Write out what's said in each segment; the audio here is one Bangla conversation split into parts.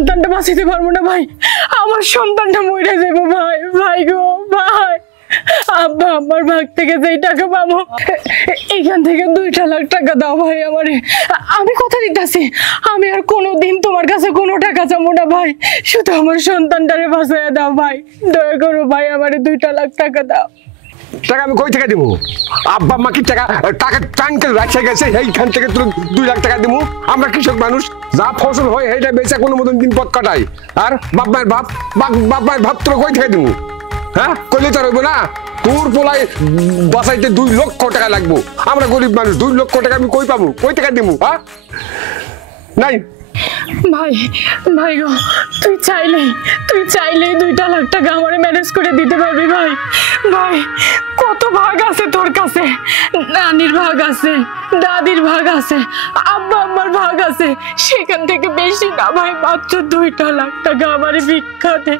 সন্তানটা বাঁচাতে পারবো না ভাই, আমার সন্তানটা মরে যাবো ভাই। ভাই গো ভাই, আব্বা আমার ভাগ থেকে যেই টাকা পাবো এখান থেকে 2 লাখ টাকা দাও ভাই আমারে। আমি কথা দিতেছি, আমি আর কোনোদিন তোমার কাছে কোনো টাকা চাবো না ভাই, শুধু আমার সন্তানটারে বাঁচাইয়া দাও ভাই, দয়া করো ভাই আমারে 2 লাখ টাকা দাও। টাকা আমি কই থেকে দেবো? আব্বা আম্মা কি টাকা টাকা টানকে রাখে গেছে, এইখান থেকে তোর 2 লাখ টাকা দেবো? আমরা কৃষক মানুষ, যা ফসল হয় সেইটা বেচা কোনো মতন দিন পথ কাটাই। আর বাপ মায়ের ভাব তোর কই থেকে দেবো? হ্যাঁ কইলে তো রইব না। তোর পোলায় বাঁচাইতে 2 লক্ষ টাকা লাগবো, আমরা গরিব মানুষ, 2 লক্ষ টাকা আমি কই পাবো, কই টাকা দেবো? হ্যাঁ নাই ভাই, ভাই গো তুই চাইলেই 2 লাখ টাকা আমারে ম্যানেজ করে দিতে পারবি ভাই। ভাই কত ভাগ আছে তোর কাছে, নানির ভাগ আছে, দাদির ভাগ আছে, আব্বা আম্মার ভাগ আছে, সেখান থেকে বেশি না ভাই, মাত্র 2 লাখ টাকা আমারে ভিক্ষা দে,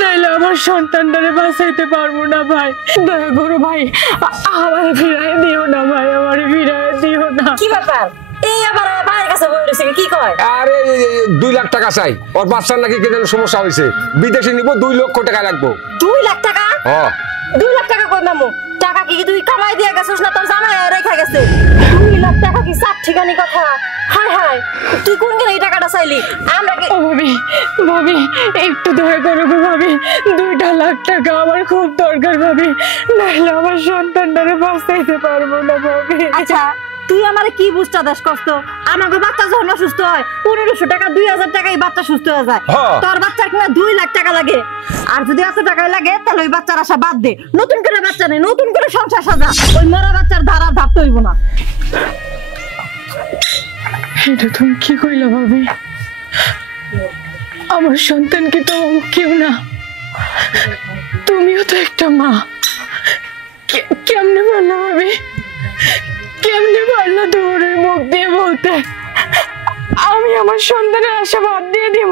নাইলে আমার সন্তানটারে বাঁচাইতে পারবো না ভাই, দয়া করো ভাই, আমার ফিরাই দিও না ভাই, আমার ফিরাই দিও না। কি ব্যাপার এই আবার ভাইয়ের কাছে বলতেছে কি কয়? আরে 2 লাখ টাকা চাই, ওর বাচ্চার নাকি কি যেন সমস্যা হয়েছে, বিদেশে নিব, 2 লক্ষ টাকা লাগবো। 2 লাখ টাকা? হ্যাঁ 2 লাখ টাকা কই মামু? টাকা কি তুই কামাই দিয়া গেছিস না তোর জামাই রেখা গেছে? 2 লাখ টাকা কি সাত ঠিকানি কথা? হায় হায়, তুই কোন কেন এই টাকাটা চাইলি? আমরা কি? ও ভাবি, ভাবি একটু দয়া করো গো ভাবি, 2 লাখ টাকা আমার খুব দরকার ভাবি, নাহলে আমার সন্তানটারে বাঁচাইতে পারবো না ভাবি। আচ্ছা তুই আমারে কি বুঝটা দেশ কষ্ট? আমাকে বাচ্চা যখন অসুস্থ হয় 1500 টাকা 2000 টাকায় বাচ্চা সুস্থ হয়ে যায়, তোর বাচ্চার কিনা 2 লাখ টাকা লাগে। আর যদি এত টাকা লাগে তাহলে ওই বাচ্চার আশা বাদ দে, নতুন করে বাচ্চা নেই, নতুন করে সংসার সাজা, ওই মরা বাচ্চার ধারা ধাপতে হইব না। এটা তুমি কি কইলা ভাবি? আমার সন্তান কি তো কেউ না, তুমিও তো একটা মা, কেমনে পারলা ভাবি, কেমনে পারলা তোমার মুখ দিয়ে বলতে আমি আমার সন্তানের আশা বাদ দিয়ে দিব,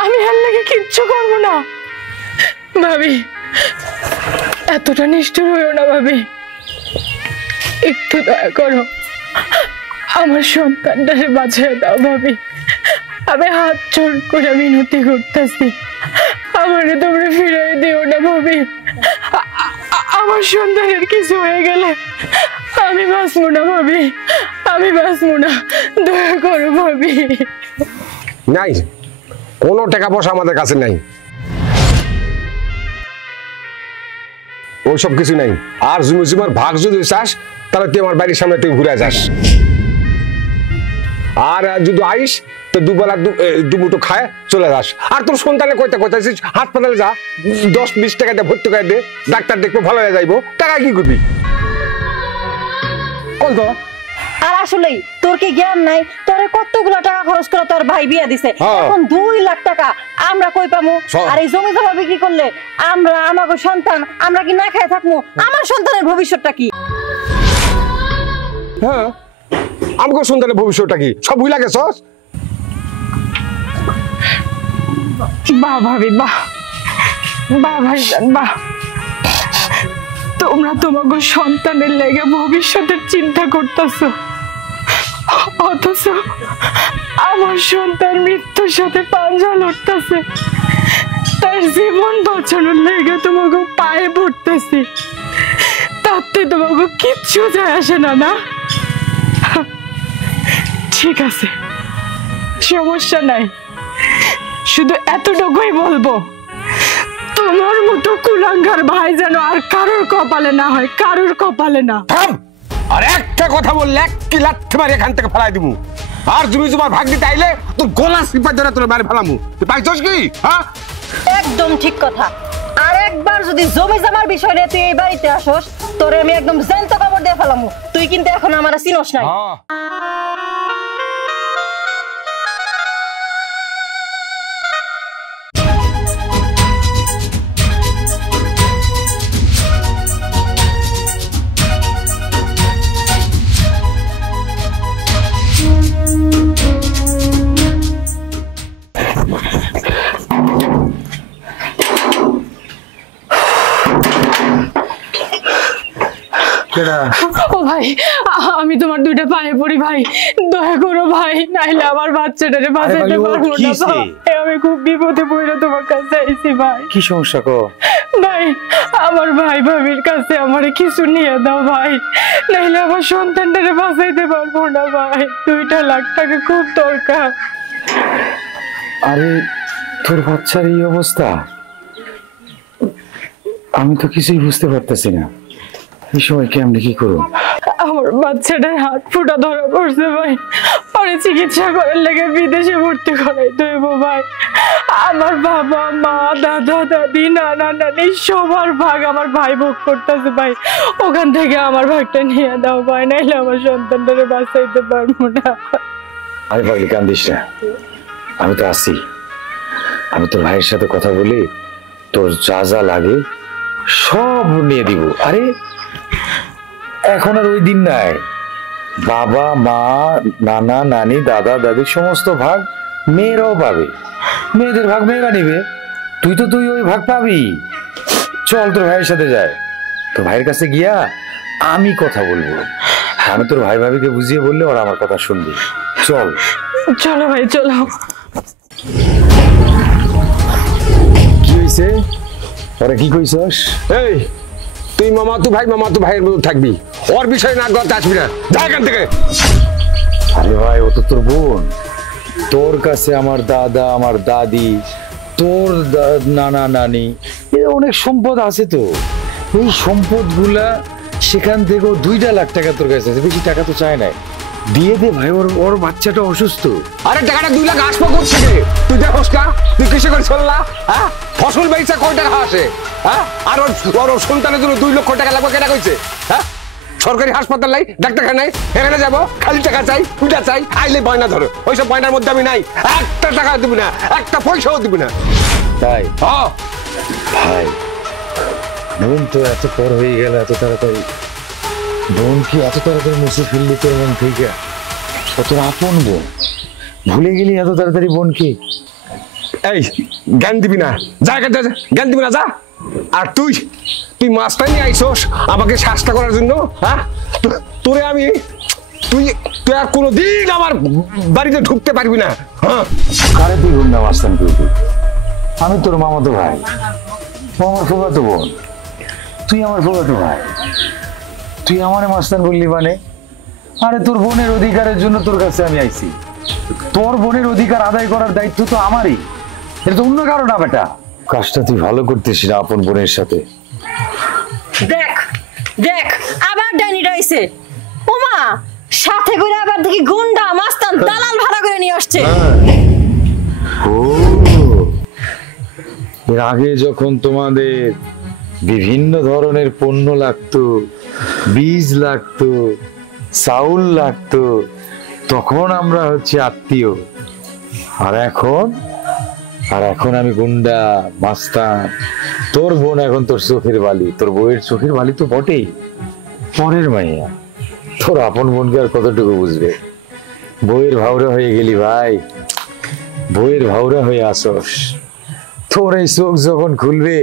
আমি আর লাগে কিচ্ছু করবো না? ভাবি এতটা নিষ্ঠুর হইও না ভাবি, একটু দয়া করো, আমার সন্তানটারে বাঁচিয়ে দাও ভাবি, আমি হাত জোর করে মিনতি করতেছি, আমারে তোমরা ফিরাই দিও না ভাবি, আমার সন্তানের কিছু হয়ে গেলে আমি বাঁচবো না ভাবি, আমি বাঁচবো না, দয়া করো ভাবি। নাই কোনো টাকা পয়সা আমাদের কাছে নাই, ওইসব কিছু নাই। আর জমি জমার ভাগ যদি চাস তাহলে তুই আমার বাড়ির সামনে তুই ঘুরে যাস, আর যদি আইস তো 2 বেলা 2 মুঠো খায় চলে যাস। আর তোর সন্তানে কইতে হাসপাতালে যা, 10-20 টাকা দিয়ে ভর্তি করে দে, ডাক্তার দেখবো ভালো হয়ে যাইবো, টাকা কি করবি? আর আসলেই তোর কি জ্ঞান নাই? তোরে কতগুলো টাকা খরচ করে তোর ভাই বিয়া দিছে, এখন 2 লাখ টাকা আমরা কই পামু? আর এই জমি জমা বিক্রি করলে আমরা আমাগো সন্তান আমরা কি না খেয়ে থাকবো? আমার সন্তানের ভবিষ্যৎটা কি? হ্যাঁ আমাকে সন্তানের ভবিষ্যৎটা কি সব ভুলে গেছস? বাহ ভাবি বাহ, বাহ ভাইজান বাহ, তোমরা তোমাকে সন্তানের লেগে ভবিষ্যতের চিন্তা করতেছো, অথচ আমার সন্তান মৃত্যুর সাথে পাঞ্জা লড়তেছে, তার জীবন বাঁচানোর লেগে তোমাকে পায়ে পড়তেছি, তাতে তোমাকে কিচ্ছু যায় আসে না, না? ঠিক আছে সমস্যা নাই, শুধু এতটুকুই বলবো, তোমার মতো কুলাঙ্গার ভাই যেন আর কারোর কপালে না হয়, কারোর কপালে না। আর একটা কথা বললে কি লাথি মারি এখান থেকে ফেলাই দিব, আর জমি জমার ভাগ দিতে আইলে তো গলা চিপা ধরে তোর মারি ফেলামু, তুই পাইছস কি? হ্যাঁ একদম ঠিক কথা। আর একবার যদি জমি জমার বিষয় নিয়ে তুই এই বাড়িতে আসস তোরে আমি একদম জ্যান্ত কবর দিয়ে ফেলামু, তুই কিন্তু এখন আমার চিনস নাই। ও ভাই, আমি তোমার দুইটা পায়ে পড়ি ভাই, দয়া করো ভাই, নাইলে আমার বাচ্চাটারে বাঁচাতে পারবো না ভাই। আমি খুব বিপদে পড়ে তোমার কাছে আইছি ভাই। কি সমস্যা গো? ভাই আমার ভাই ভাবির কাছে আমারে কিছু নিয়ে দাও ভাই, নাইলে আমার সন্তানটারে বাঁচাইতে পারবো না ভাই। 2 লাখ টাকা খুব দরকার। আরে তোর বাচ্চার এই অবস্থা, আমি তো কিছুই বুঝতে পারতেছি না। এই সময় কেমনে কি করবো? আমার বাচ্চাটার হাত ফুটা ধরা পড়ছে ভাই, পরে চিকিৎসা করার লেগে বিদেশে ভর্তি করাইতে হইব ভাই। আমার বাবা মা দাদা দাদি নানা নানি সবার ভাগ আমার ভাই ভোগ করতেছে ভাই, ওখান থেকে আমার ভাগটা নিয়ে দাও ভাই, নাইলে আমার সন্তানটারে বাঁচাইতে পারবো না। আরে পাগলি কান্দিস না, আমি তো আছি। আমি তোর ভাইয়ের সাথে কথা বলি, তোর যা যা লাগে সব নিয়ে দিব। আরে এখন আর ওই দিন নাই, বাবা মা নানা নানি দাদা দাদি সমস্ত ভাগ মেয়েরাও পাবে, মেয়েদের ভাগ মেয়েরা নিবে, তুই ওই ভাগ পাবি। চল তোর ভাইয়ের সাথে যায়, তোর ভাইয়ের কাছে গিয়া আমি কথা বলবো, আমি তোর ভাই ভাবিকে বুঝিয়ে বললে ওরা আমার কথা শুনবি। চল চলো ভাই চলো। কি হয়েছে, ওরা কি কইছস? এই তুই মামাতো ভাইয়ের মতো থাকবি, ওর বিষয় না করতে আসবি না, যা এখান থেকে। আরে ভাই ও তো তোর বোন, তোর কাছে আমার দাদা আমার দাদি তোর নানা নানি এর অনেক সম্পদ আছে, তো এই সম্পদ গুলা সেখান থেকেও 2 লাখ টাকা তোর কাছে আছে, বেশি টাকা তো চায় নাই, দিয়ে দে ভাই। ওর বাচ্চাটা অসুস্থ। আরে টাকাটা 2 লাখ আসবো কোথেকে? তুই দেখোস না তুই কিসে করে চললা? হ্যাঁ ফসল বেচা কয় টাকা আসে? হ্যাঁ আর ওর সন্তানের জন্য 2 লক্ষ টাকা লাগবে, কেটা কইছে? হ্যাঁ সরকারি হাসপাতাল নাই, ডাক্তারখানা নাই, এখানে যাবো খালি টাকা চাই, পূজা চাই, আইলে বয়না ধরো। ওইসব বয়নার মধ্যে আমি নাই, একটা টাকা দিবি না, একটা পয়সাও দিবি না। তাই হ্যাঁ ভাই, বোন তো এত পর হয়ে গেল এত তাড়াতাড়ি, বোন কি এত তাড়াতাড়ি মুছে ফেললি তোর মন থেকে? কত আপন বোন, ভুলে গেলি এত তাড়াতাড়ি বোন কি? এই জ্ঞান দিবি না, যা এখান থেকে, জ্ঞান দিবি না যা। আর তুই মাছটা নিয়ে আইসোস আমাকে শাস্তা করার জন্য? হ্যাঁ তোরে আমি, তুই আর কোনোদিন আমার বাড়িতে ঢুকতে পারবি না। হ্যাঁ কারে তুই গুন্ডা মাস্তান করবি? আমি তোর মামাতো ভাই, আমার ফুফাতো বোন, তুই আমার ফুফাতো ভাই, তুই আমারে মাস্তান বললি মানে? আরে তোর বোনের অধিকারের জন্য তোর কাছে আমি আইছি, তোর বোনের অধিকার আদায় করার দায়িত্ব তো আমারই, এটা তো অন্য কারো না বেটা। কাজটা তুই ভালো করতেছিস না আপন বোনের সাথে। দেখ দেখ আবার ডাইনিটা আইছে, ওমা সাথে করে আবার দেখি গুন্ডা মাস্তান দালাল ভাড়া করে নিয়ে আসছে। ও এর আগে যখন তোমাদের বিভিন্ন ধরনের পণ্য লাগতো, বীজ লাগতো, চাউল লাগতো, তখন আমরা হচ্ছে আত্মীয়, আর এখন আমি গুন্ডা মাস্তান। তোর বোন এখন তোর চোখের বালি, তোর বউয়ের চোখের বালি তো বটেই, পরের মাইয়া। তোর আপন বোনকে আর কতটুকু বুঝবে? বউয়ের ভাউরা হয়ে গেলি ভাই, বউয়ের ভাউরা হয়ে আসস। তোর এই চোখ যখন খুলবে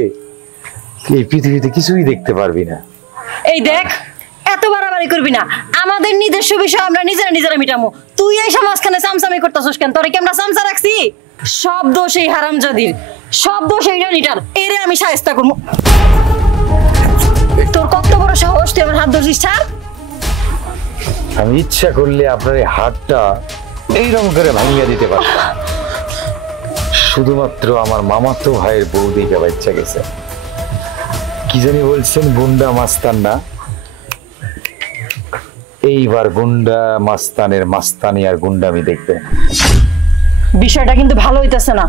এই পৃথিবীতে কিছুই দেখতে পারবি না। এই দেখ এত বাড়াবাড়ি করবি না, আমাদের নিজস্ব বিষয় আমরা নিজেরা মিটামো। তুই এই সমাজখানে চামচামি করতেছস কেন? তোরে কি আমরা চামচা রাখছি? সব দোষ এই হারামজাদির, সব দোষ এই রানীটার, এরে আমি শায়েস্তা করবো। তোর কত বড় সাহস, তুই আমার হাত ধরছিস? ছাড়। আমি ইচ্ছা করলে আপনার এই হাতটা এইরকম করে ভাঙিয়ে দিতে পারতাম, শুধুমাত্র আমার মামাতো ভাইয়ের বউ দিকে বাচ্চা গেছে। কি জানি বলছেন গুন্ডা মাস্তান না? এইবার গুন্ডা মাস্তানের মাস্তানি আর গুন্ডামি দেখবে। বিষয়টা কিন্তু ভালো হইতেছে না।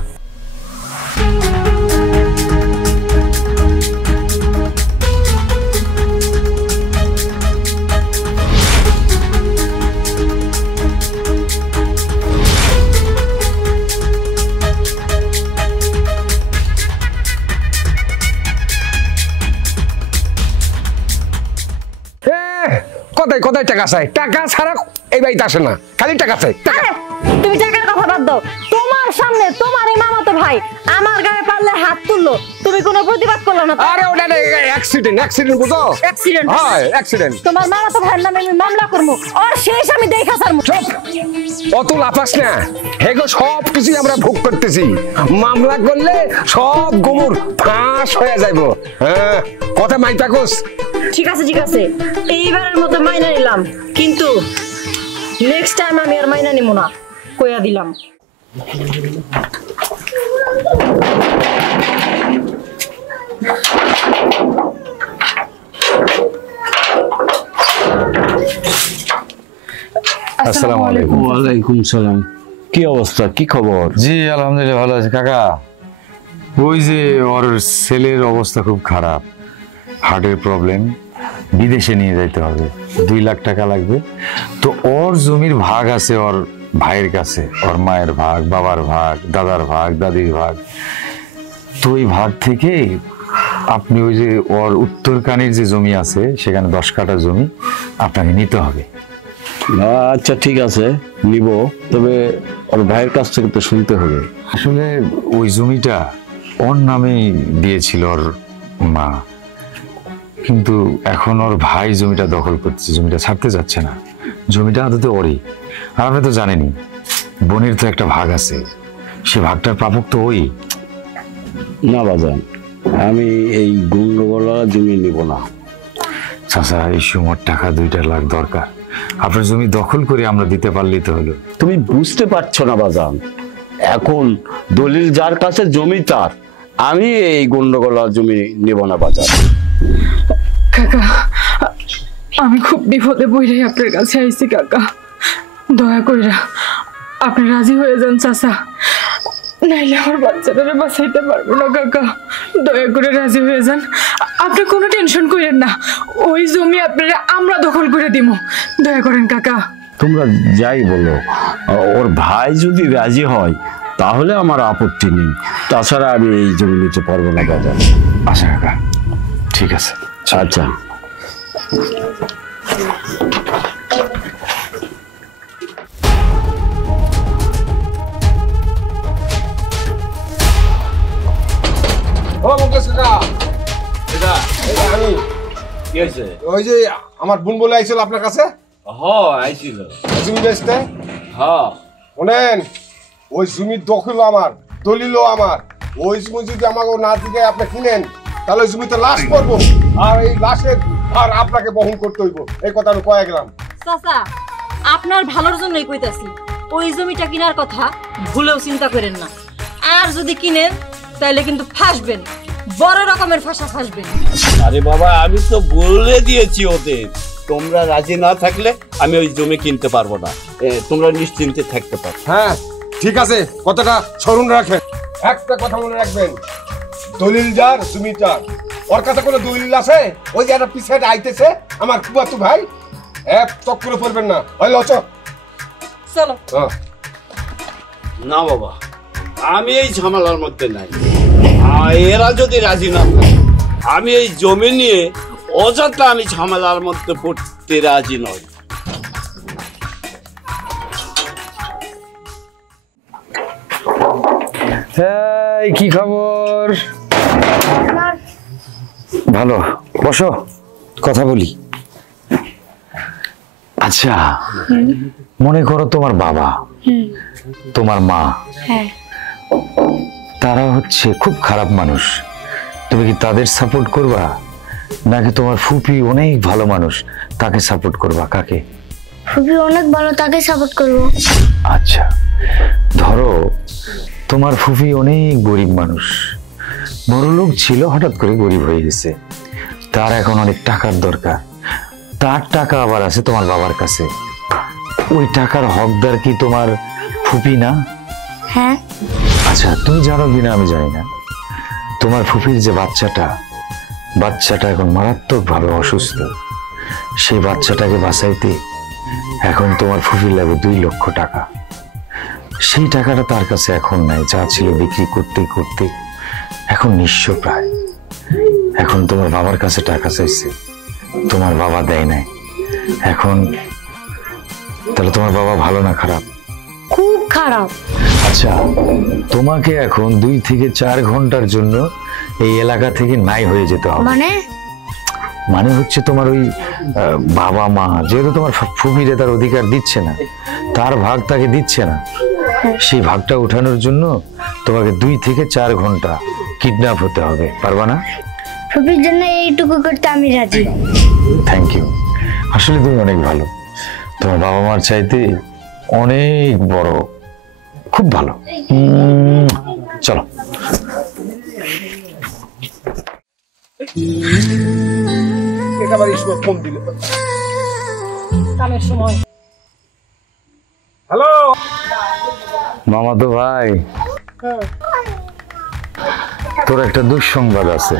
কোথায় টাকা চাই? টাকা ছাড়া এই বাড়িতে আসে না, খালি টাকা চাই। তুমি টাকার কথা বাদ দাও, তোমার সামনে তোমার এই মামাতো ভাই আমার গায়ে পারলে হাত তুললো, তুমি কোনো প্রতিবাদ করলে না? আরে ওটা অ্যাক্সিডেন্ট বুঝো? অ্যাক্সিডেন্ট? হ্যাঁ অ্যাক্সিডেন্ট। তোমার মামা তো ভাইয়ের নামে আমি মামলা করবো, আর শেষ আমি দেখা ছাড়বো। চুপ, অত লাফাস না। হেগো সব কিছুই আমরা ভোগ করতেছি। মামলা করলে সব গোমর ফাঁস হয়ে যাইবো। হ্যাঁ, কথা মাইতা কোস। ঠিক আছে ঠিক আছে, এইবারের মতো মাইনা নিলাম, কিন্তু নেক্সট টাইম আমি আর মাইনা নিব না, কইয়া দিলাম। আসসালামু আলাইকুম। ওয়ালাইকুম সালাম। কি অবস্থা, কি খবর? জি আলহামদুলিল্লাহ ভালো আছি কাকা। ওই যে ওর ছেলের অবস্থা খুব খারাপ, হার্টের প্রবলেম, বিদেশে নিয়ে যাইতে হবে, 2 লাখ টাকা লাগবে। তো ওর জমির ভাগ আছে ওর ভাইয়ের কাছে, ওর মায়ের ভাগ, বাবার ভাগ, দাদার ভাগ, দাদির ভাগ। তো ওই ভাগ থেকে আপনি ওই যে ওর উত্তরকানির যে জমি আছে সেখানে 10 কাঠা জমি আপনাকে নিতে হবে। আচ্ছা ঠিক আছে, নিব, তবে ওর ভাইয়ের কাছ থেকে তো শুনতে হবে। আসলে ওই জমিটা ওর নামেই দিয়েছিল ওর মা, কিন্তু এখন ওর ভাই জমিটা দখল করছে, জমিটা ছাড়তে যাচ্ছে না। জমিটা আদতে ওরই। আর আপনি তো জানেনই বোনের তো একটা ভাগ আছে, সে ভাগটার প্রাপক তো ওই। না বাজান, আমি এই গন্ডগোলা জমি নিব না। চাচা এই সময় টাকা 2 লাখ দরকার, আপনার জমি দখল করে আমরা দিতে পারলেই তো হলো। তুমি বুঝতে পারছো না বাজান, এখন দলিল যার কাছে জমি তার, আমি এই গন্ডগোলা জমি নেব না বাজান। কাকা, আমি খুব বিপদে পড়ে আপনার কাছে আইছি কাকা, দয়া কইরা আপনি রাজি হয়ে যান চাচা, নাইলে আমার বাচ্চাটারে বাঁচাইতে পারবো না কাকা। দয়া করে রাজি হয়ে যান, আপনি কোনো টেনশন করেন না, ওই জমি আপনারা আমরা দখল করে দিব, দয়া করেন কাকা। তোমরা যাই বলো, ওর ভাই যদি রাজি হয় তাহলে আমার আপত্তি নেই, তাছাড়া আমি এই জমি নিতে পারবো না বাজান। আচ্ছা কাকা, ঠিক আছে। আচ্ছা ও মুকেশ কাকা, এটা আমি। কি হয়েছে? ওই যে আমার বোন বলে আইছিল আপনার কাছে আইছিল। জমি বেচতে। হ্যাঁ শোনেন, ওই জমির দখল আমার, দলিলও আমার। ওই জমি যদি আমাকে না দিকে আপনি কিনেন, তাহলে ওই জমিতে লাশ পড়বো, আর এই লাশের আর আপনাকে বহন করতে হইব। এই কথা আমি কয়ে গেলাম। চাচা, আপনার ভালোর জন্যই কইতাছি, ওই জমিটা কেনার কথা ভুলেও চিন্তা করেন না। আর যদি কিনেন তাহলে কিন্তু ফাঁসবেন, বড় রকমের ফাঁসবেন। আরে বাবা, আমি তো বলে দিয়েছি ওদের, তোমরা রাজি না থাকলে আমি ওই জমি কিনতে পারবো না। তোমরা নিশ্চিন্তে থাকতে পারো। হ্যাঁ ঠিক আছে, কথাটা স্মরণ রাখেন। একটা কথা মনে রাখবেন, দলিল যার জমি তার। ওর কাছে কোনো দলিল আছে? ওই যে একটা পিছাটা আইতেছে আমার ফুয়াতো ভাই, এক চক্করে পড়বেন না। ওই লচ চলো। না বাবা, আমি এই ঝামেলার মধ্যে নাই। এরা যদি রাজি না থাকে, আমি এই জমি নিয়ে অযথা আমি ঝামেলার মধ্যে পড়তে রাজি নই। এই কি খবর? ভালো, বসো, কথা বলি। আচ্ছা, মনে করো তোমার বাবা, তোমার মা, তারা হচ্ছে খুব খারাপ মানুষ, তুমি কি তাদের সাপোর্ট করবা, নাকি তোমার ফুপি অনেক ভালো মানুষ তাকে সাপোর্ট করবা? কাকে? ফুপি অনেক ভালো, তাকে সাপোর্ট করব। আচ্ছা, ধরো তোমার ফুফি অনেক গরিব মানুষ, বড় লোক ছিল, হঠাৎ করে গরিব হয়ে গেছে, তার এখন অনেক টাকার দরকার, তার টাকা আবার আছে তোমার বাবার কাছে, ওই টাকার হকদার কি তোমার ফুফি না? হ্যাঁ। আচ্ছা, তুমি জানো কিনা আমি জানি না, তোমার ফুফির যে বাচ্চাটা এখন মারাত্মকভাবে অসুস্থ, সেই বাচ্চাটাকে বাঁচাইতে এখন তোমার ফুফির লাগে 2 লক্ষ টাকা। সেই টাকাটা তার কাছে এখন নাই, যা ছিল বিক্রি করতে করতে এখন নিঃস্ব প্রায়। এখন তোমার বাবার কাছে টাকা চাইছে, তোমার বাবা দেয় নাই। এখন তাহলে তোমার বাবা ভালো না খারাপ? খুব খারাপ। আর আচ্ছা, তোমাকে এখন 2 থেকে 4 ঘন্টার জন্য এই এলাকা থেকে নাই হয়ে যেতে হবে। মানে হচ্ছে তোমার ওই বাবা মা যেহেতু তোমার ফুপিরে তার অধিকার দিচ্ছে না, তার ভাগ তাকে দিচ্ছে না, সেই ভাগটা উঠানোর জন্য তোমাকে 2 থেকে 4 ঘন্টা কিডন্যাপ হতে হবে। পারবা না? ফুপির জন্য এইটুকু করতে আমি রাজি। Thank you. আসলে তুমি অনেক ভালো, তোমার বাবা মার চাইতে অনেক বড়, খুব ভালো। চলো। হ্যালো মামাতো ভাই, তোর একটা দুঃসংবাদ আছে।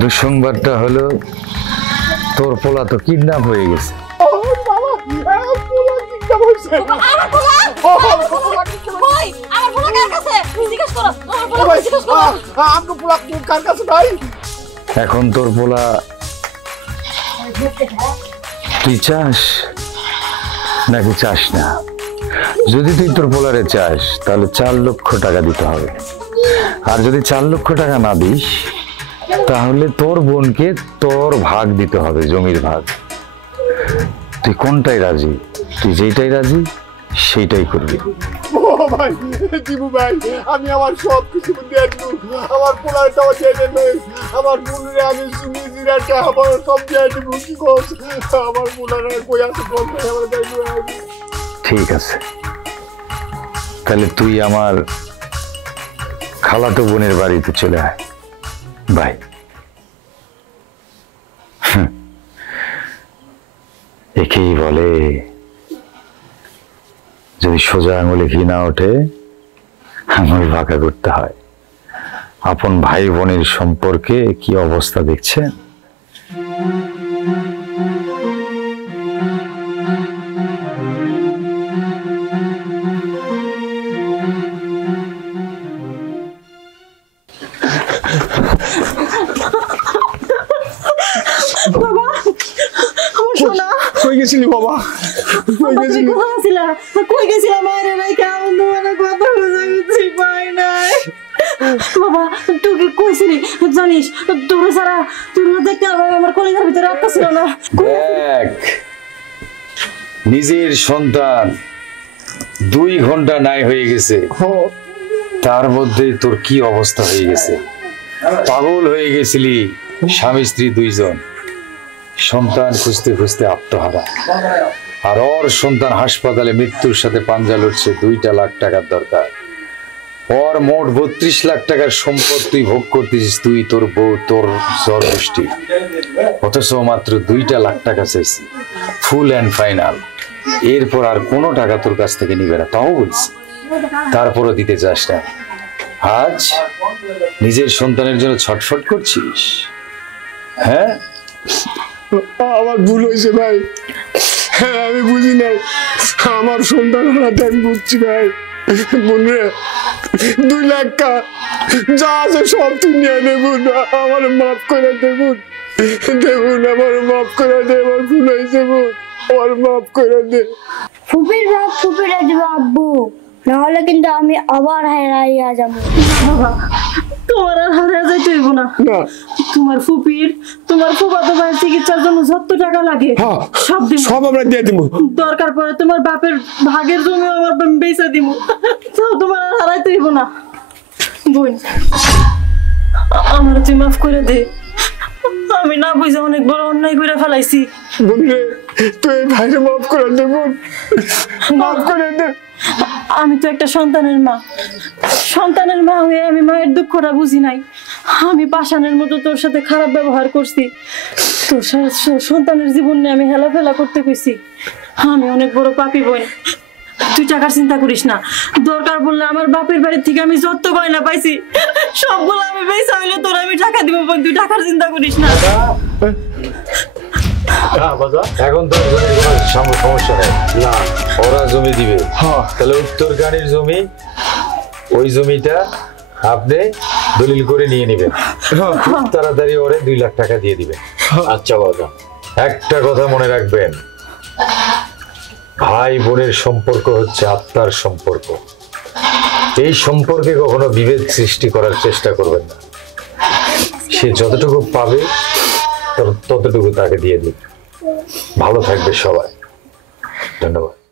দুঃসংবাদটা হলো তোর পোলা তো কিডন্যাপ হয়ে গেছে। এখন তোর পোলা, তুই চাস নাকি চাস না? যদি তুই তোর পোলারে চাস তাহলে 4 লক্ষ টাকা দিতে হবে, আর যদি 4 লক্ষ টাকা না দিস তাহলে তোর বোনকে তোর ভাগ দিতে হবে, জমির ভাগ। তুই কোনটাই রাজি? তুই যেটাই রাজি সেইটাই করবি। ভাই দিবু ভাই, আমি আমার সব কিছু দিয়ে দিব। আমার পোলার টাকা দিয়ে দেবে, আমার বোনের আমি শুনি জিরাটা আমার সব দিয়ে দিব। কি করছ? আমার পোলার কই আছে বল, আমার দাইবো। ঠিক আছে, তাহলে তুই আমার খালাতো বোনের বাড়িতে চলে আয়। বাই। একেই বলে যদি সোজা আঙুলে ঘি না ওঠে আঙুল বাঁকা করতে হয়। আপন ভাই বোনের সম্পর্কে কি অবস্থা দেখছেন? কই গেছিলি বাবা? কই গেছিলি? কই গেছিলাম? আরে ভাই কেমন তোমার কথা বুঝাচ্ছি পাই নাই। বাবা তুই কি কইছিলি জানিস? তোর সারা তোর দেখতে আমার কলেজের ভিতরে আটকা ছিল না। দেখ, নিজের সন্তান 2 ঘন্টা নাই হয়ে গেছে, তার মধ্যে তোর কি অবস্থা হয়ে গেছে? পাগল হয়ে গেছিলি। স্বামী স্ত্রী 2 জন, সন্তান খুঁজতে খুঁজতে আত্মহারা, আর ওর সন্তান হাসপাতালে মৃত্যুর সাথে পাঞ্জা লড়ছে। 2 লাখ টাকার দরকার। ওর মোট 32 লাখ টাকার সম্পদ তুই ভোগ করতেছিস, তুই, তোর বউ, তোর জ্বর গোষ্ঠী, অথচ মাত্র 2 লাখ টাকা চাইছি, ফুল অ্যান্ড ফাইনাল। এরপর আর কোনো টাকা তোর কাছ থেকে নিবে না, তাও বলছি। তারপরও দিতে চাস না। আজ নিজের সন্তানের জন্য ছটফট করছিস? হ্যাঁ, আমার ভুল হয়েছে ভাই। হ্যাঁ, আমি বুঝি নাই। আমার সন্তান হারাতে আমি বুঝছি ভাই। বোনরে 2 লাখ টাকা যা আছে সব তুই নিয়ে নেবুন, আমার মাফ করে দেবুন। দেবুন, আমার মাফ করে দে। আমার ভুল হয়েছে বোন, আমার মাফ করে দে। ফুপির ভাগ ফুপিরে দিব আব্বু, নাহলে কিন্তু আমি আবার হারাইয়া যাবো। বাবা তোমার আর হারিয়ে যাইতে হইব না। তোমার ফুপির, তোমার ফুফাতো ভাইয়ের চিকিৎসার জন্য যত টাকা লাগে সব দিব, সব আমরা দিয়ে দিব। দরকার পড়ে তোমার বাপের ভাগের জমি আমার বেচা দিব, তাও তোমার আর হারাইতে হইব না। বোন আমার তুই মাফ করে দে, আমি না বুঝে অনেক বড় অন্যায় করে ফেলাইছি। বোনরে তুই ভাইরে মাফ করে দে বোন, মাফ করে দে। আমি তো একটা সন্তানের মা, সন্তানের মা হয়ে আমি মায়ের দুঃখটা বুঝি নাই। আমি পাষাণের মতো তোর সাথে খারাপ ব্যবহার করছি, তোর সন্তানের জীবন নিয়ে আমি হেলাফেলা করতে কইছি। আমি অনেক বড় পাপী বোন, তুই টাকার চিন্তা করিস না। দরকার পড়লে আমার বাপের বাড়ি থেকে আমি যত গয়না পাইছি সবগুলো আমি বেচা হইলে তোর আমি টাকা দিব বোন, তুই টাকার চিন্তা করিস না। এখন তো সমস্যা নেই না, ওরা জমি দিবে। তাহলে উত্তরকারীর জমি, ওই জমিটা আপনি দলিল করে নিয়ে নেবেন, খুব তাড়াতাড়ি ওরে 2 লাখ টাকা দিয়ে দিবেন। আচ্ছা বাবা। একটা কথা মনে রাখবেন, ভাই বোনের সম্পর্ক হচ্ছে আত্মার সম্পর্ক। এই সম্পর্কে কখনো বিভেদ সৃষ্টি করার চেষ্টা করবেন না। সে যতটুকু পাবে ততটুকু তাকে দিয়ে দিন। ভালো থাকবে সবাই। ধন্যবাদ।